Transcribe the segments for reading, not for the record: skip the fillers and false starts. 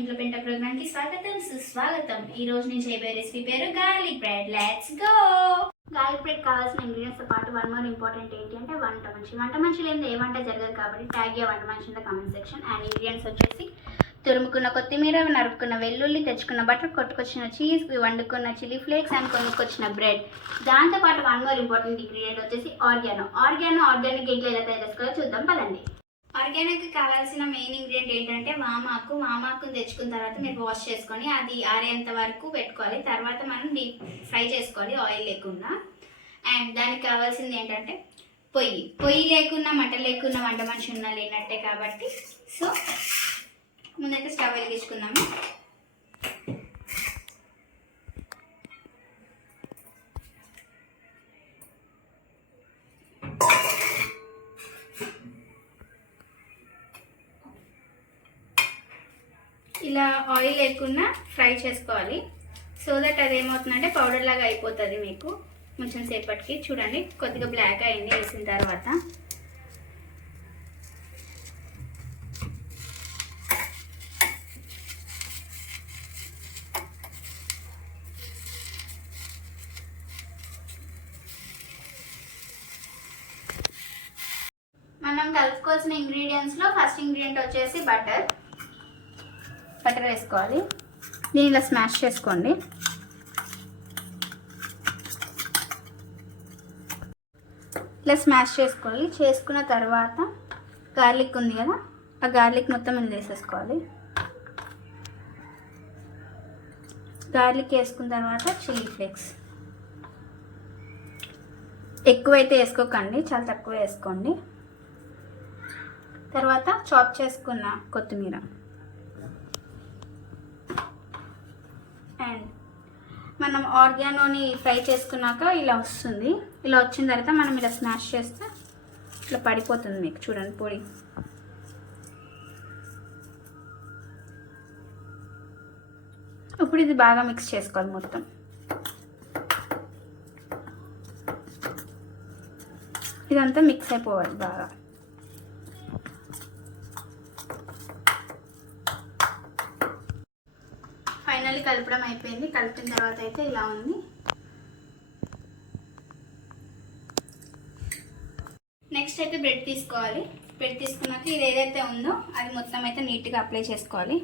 ఇంట్లో పెంట ప్రోగ్రామ్ కి స్వాగతం సుస్వాగతం. ఈ రోజు నేను చేయబోయే రెసిపీ పేరు garlic bread. Let's go. Garlic bread కావాల్సిన ఇంగ్రీడియంట్స్ తో పాటు వన్ మోర్ ఇంపార్టెంట్ ఏంటి అంటే వంట మనిషి లేని ఏ వంట జరగదు కాబట్టి ట్యాగ్ చేయ వంట మనిషి in the comment section. And ingredients వచ్చేసి తురుముకున్న కొత్తిమీర, నరుక్కున్న వెల్లుల్లి, తెచ్చుకున్న బటర్, కొట్టుకొచ్చిన చీజ్, వండుకున్న చిల్లీ ఫ్లేక్స్ అండ్ కొనుక్కొచ్చిన బ్రెడ్. దాంతోపాటు వన్ మోర్ ఇంపార్టెంట్ ఇంగ్రీడియంట్ వచ్చేసి ఆర్గానిక్ ఇంట్లో ఎలా తయారు చేసుకోవాలో చూద్దాం పదండి. ఆర్గానిక్ కావాల్సిన మెయిన్ ఇంగ్రీడియంట్ ఏంటంటే వామాకుని తెచ్చుకున్న తర్వాత మీరు వాష్ చేసుకొని అది ఆరేంత వరకు పెట్టుకోవాలి. తర్వాత మనం డీప్ ఫ్రై చేసుకోవాలి ఆయిల్ లేకుండా. అండ్ దానికి కావాల్సింది ఏంటంటే పొయ్యి లేకున్నా మంట లేకున్నా వంట మనిషి ఉన్నా లేనట్టే కాబట్టి సో ముందైతే స్టవ్ వెలిగించుకుందాము. ఇలా ఆయిల్ లేకుండా ఫ్రై చేసుకోవాలి. సో దట్ అది ఏమవుతుందంటే పౌడర్ లాగా అయిపోతుంది మీకు కొంచెం సేపటికి. చూడండి కొద్దిగా బ్లాక్ అయింది వేసిన తర్వాత. మనం కలుపుకోవాల్సిన ఇంగ్రీడియంట్స్లో ఫస్ట్ ఇంగ్రీడియంట్ వచ్చేసి బటర్ వేసుకోవాలి. దీన్ని ఇలా స్మాష్ చేసుకోండి. ఇలా స్మాష్ చేసుకోవాలి. చేసుకున్న తర్వాత గార్లిక్ ఉంది కదా, ఆ గార్లిక్ మొత్తం ఇందులో వేసేసుకోవాలి. గార్లిక్ వేసుకున్న తర్వాత చిల్లీ ఫ్లేక్స్ ఎక్కువైతే వేసుకోకండి, చాలా తక్కువ వేసుకోండి. తర్వాత చాప్ చేసుకున్న కొత్తిమీర అండ్ మనం ఆర్గానోని ఫ్రై చేసుకున్నాక ఇలా వస్తుంది. ఇలా వచ్చిన తర్వాత మనం ఇలా స్మాష్ చేస్తే ఇట్లా పడిపోతుంది మీకు. చూడండి పొడి. ఇప్పుడు ఇది బాగా మిక్స్ చేసుకోవాలి మొత్తం. ఇదంతా మిక్స్ అయిపోవాలి బాగా. ఫైనల్లీ కలపడం అయిపోయింది. కలిపిన తర్వాత అయితే ఇలా ఉంది. నెక్స్ట్ అయితే బ్రెడ్ తీసుకోవాలి. బ్రెడ్ తీసుకున్నాక ఇది ఏదైతే ఉందో అది మొత్తం అయితే నీట్గా అప్లై చేసుకోవాలి.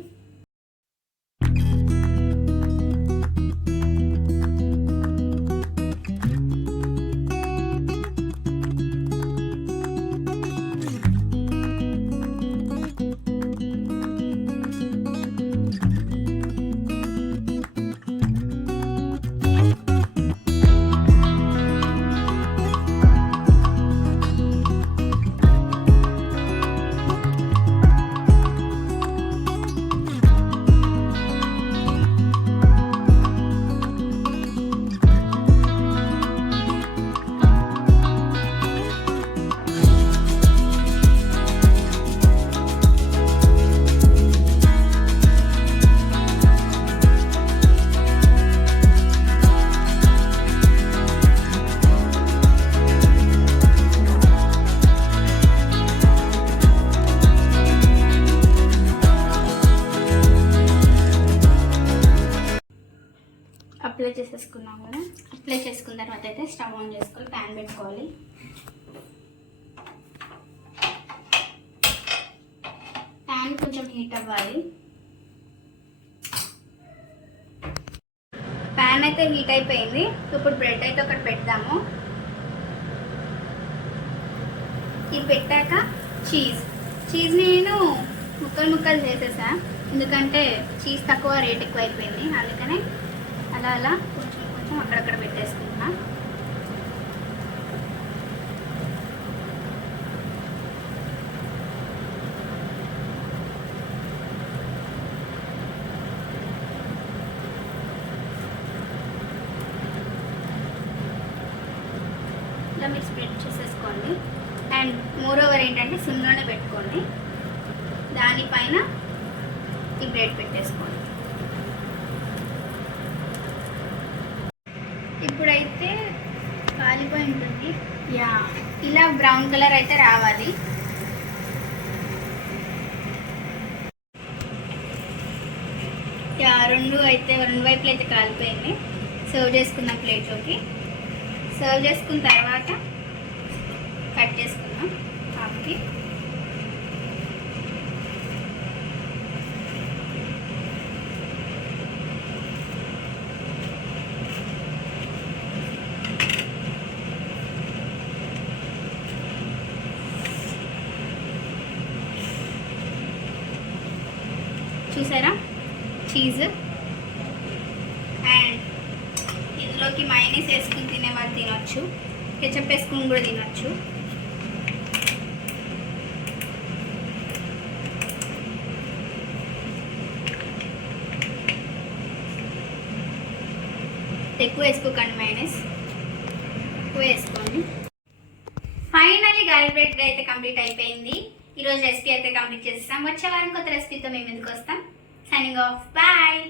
అప్లై చేసేసుకున్నాం కదా. అప్లై చేసుకున్న తర్వాత అయితే స్టవ్ ఆన్ చేసుకోవాలి. ప్యాన్ పెట్టుకోవాలి. ప్యాన్ కొంచెం హీట్ అవ్వాలి. ప్యాన్ అయితే హీట్ అయిపోయింది. ఇప్పుడు బ్రెడ్ అయితే ఒకటి పెడదాము. ఇది పెట్టాక చీజ్ నేను ముక్కలు చేసేసా. ఎందుకంటే చీజ్ తక్కువ, రేట్ ఎక్కువ అయిపోయింది. అందుకనే అలా కొంచెం అక్కడక్కడ పెట్టేసుకుంటున్నా. ఇలా మీరు స్ప్రెడ్ చేసేసుకోండి. అండ్ మోర్ ఓవర్ ఏంటంటే సిమ్లోనే పెట్టుకోండి. దానిపైన ఈ బ్రెడ్ పెట్టేసుకోండి. ఇప్పుడైతే కాలిపోయి ఉంటుంది. ఇలా బ్రౌన్ కలర్ అయితే రావాలి. రెండు వైపులు అయితే కాలిపోయింది. సర్వ్ చేసుకున్నాం ప్లేట్లోకి. సర్వ్ చేసుకున్న తర్వాత కట్ చేసుకున్నాం హాఫ్కి. చూసారా చీజ్. అండ్ ఇందులోకి మైనస్ వేసుకుని తినేవాళ్ళు తినొచ్చు, కెచప్ వేసుకుని కూడా తినొచ్చు. ఎక్కువ వేసుకోకండి, మైనస్ ఎక్కువ వేసుకోండి. ఫైనల్లీ గార్లిక్ బ్రెడ్ అయితే కంప్లీట్ అయిపోయింది. ఈరోజు రెసిపీ అయితే కంప్లీట్ చేస్తాం. వచ్చే వారం కొత్త రెసిపీతో మేము ఎందుకు వస్తాం. Signing off, bye.